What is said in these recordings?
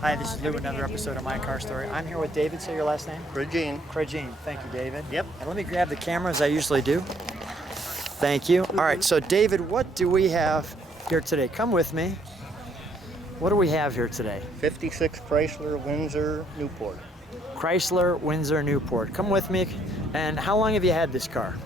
Hi, this is Lou, another episode of My Car Story. I'm here with David. Say your last name? Cregeen. Cregeen. Thank you, David. Yep. And let me grab the camera as I usually do. Thank you. All right, so David, what do we have here today? Come with me. What do we have here today? 56 Chrysler Windsor Newport. Chrysler Windsor Newport. Come with me. And how long have you had this car?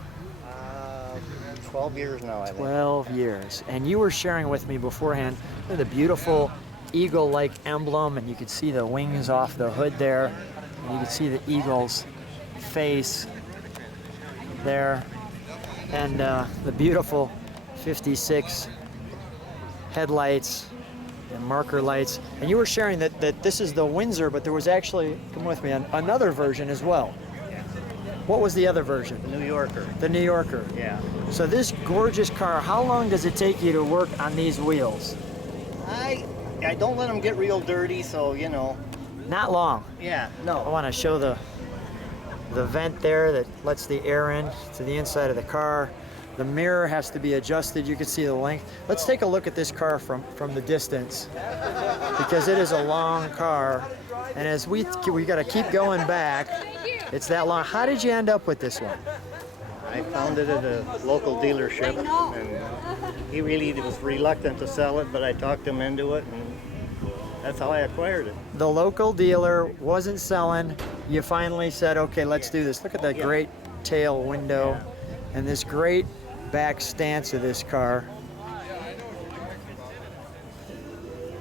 12 years now, I think. 12 years. And you were sharing with me beforehand the beautiful eagle-like emblem, and you could see the wings off the hood there, and you could see the eagle's face there, and the beautiful 56 headlights and marker lights. And you were sharing that this is the Windsor, but there was actually, come with me, another version as well. What was the other version? The New Yorker. The New Yorker. Yeah. So this gorgeous car, how long does it take you to work on these wheels? I don't let them get real dirty, so, you know. Not long. Yeah, I no. want to show the vent there that lets the air in to the inside of the car. The mirror has to be adjusted. You can see the length. Let's take a look at this car from the distance, because it is a long car. And as we got to keep going back, it's that long. How did you end up with this one? I found it at a local dealership, and he really was reluctant to sell it, but I talked him into it, and that's how I acquired it. The local dealer wasn't selling. You finally said, okay, let's do this. Look at that great tail window and this great back stance of this car.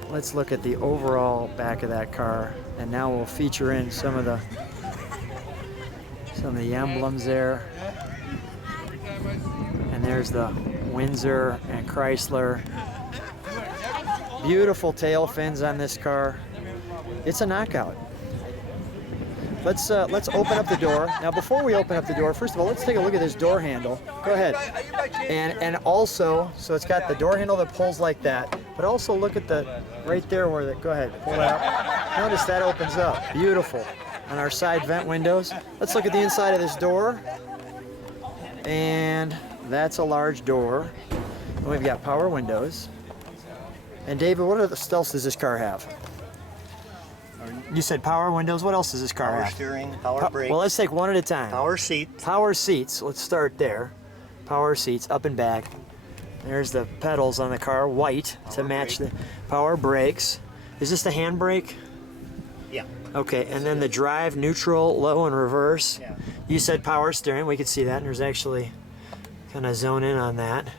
Let's look at the overall back of that car, and now we'll feature in some of the emblems there. And there's the Windsor and Chrysler. Beautiful tail fins on this car. It's a knockout. Let's open up the door. Now, before we open up the door, first of all, let's take a look at this door handle. Go ahead. And also, so it's got the door handle that pulls like that, but also look at the right there where the, go ahead, pull it up. Notice that opens up. Beautiful. On our side vent windows. Let's look at the inside of this door. And that's a large door. And we've got power windows. And David, what else does this car have? You said power windows. What else does this car Power have? steering, power brakes. Well, let's take one at a time. Power seats. Power seats. Let's start there. Power seats, up and back. There's the pedals on the car, white, to match the power brakes. Is this the handbrake? Yeah. Okay, and then the drive, neutral, low, and reverse. Yeah. You said power steering. We could see that, and there's actually kind of zone in on that.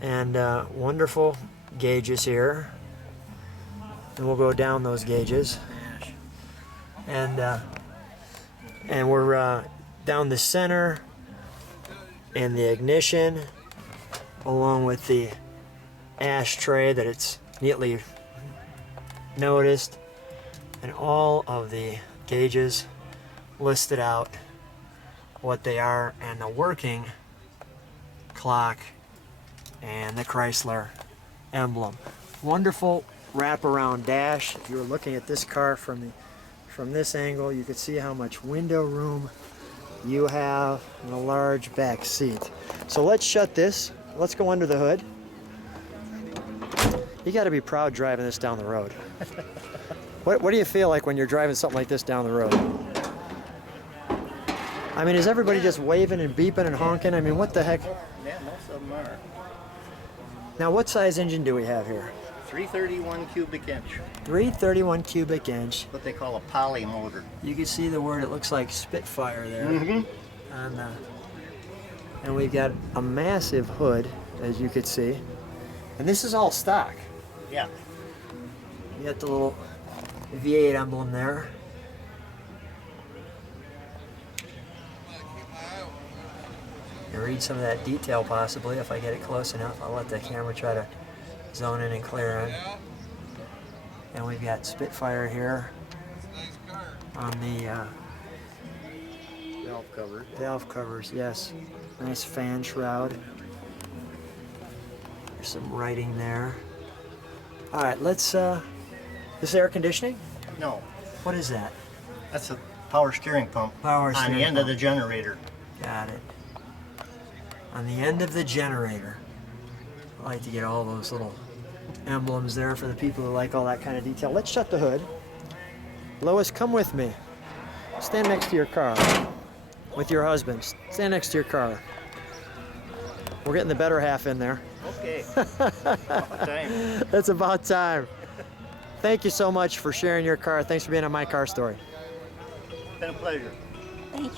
And wonderful gauges here. And we'll go down those gauges. And we're down the center and the ignition, along with the ashtray that it's neatly noticed, and all of the gauges listed out what they are, and the working clock and the Chrysler emblem. Wonderful wraparound dash. If you were looking at this car from this angle, you could see how much window room you have and a large back seat. So let's shut this. Let's go under the hood. You got to be proud driving this down the road. What do you feel like when you're driving something like this down the road? I mean, is everybody just waving and beeping and honking? I mean, what the heck? Yeah, most of them are. Now, what size engine do we have here? 331 cubic inch. 331 cubic inch. What they call a poly motor. You can see the word, it looks like Spitfire there. Mm-hmm. And we've got a massive hood, as you could see. And this is all stock. Yeah. You got the little V8 emblem there. You read some of that detail possibly if I get it close enough. I'll let the camera try to zone in and clear in. And we've got Spitfire here on the Valve cover. valve covers, yes. Nice fan shroud. There's some writing there. All right, let's, this air conditioning? No, What is that? that's a power steering pump Power on steering the end pump. of the generator. Got it. On the end of the generator. I like to get all those little emblems there for the people who like all that kind of detail. Let's shut the hood. Lois, come with me. Stand next to your car with your husband. Stand next to your car. We're getting the better half in there. Okay. About time. It's about time. Thank you so much for sharing your car. Thanks for being on My Car Story. Been a pleasure. Thank you.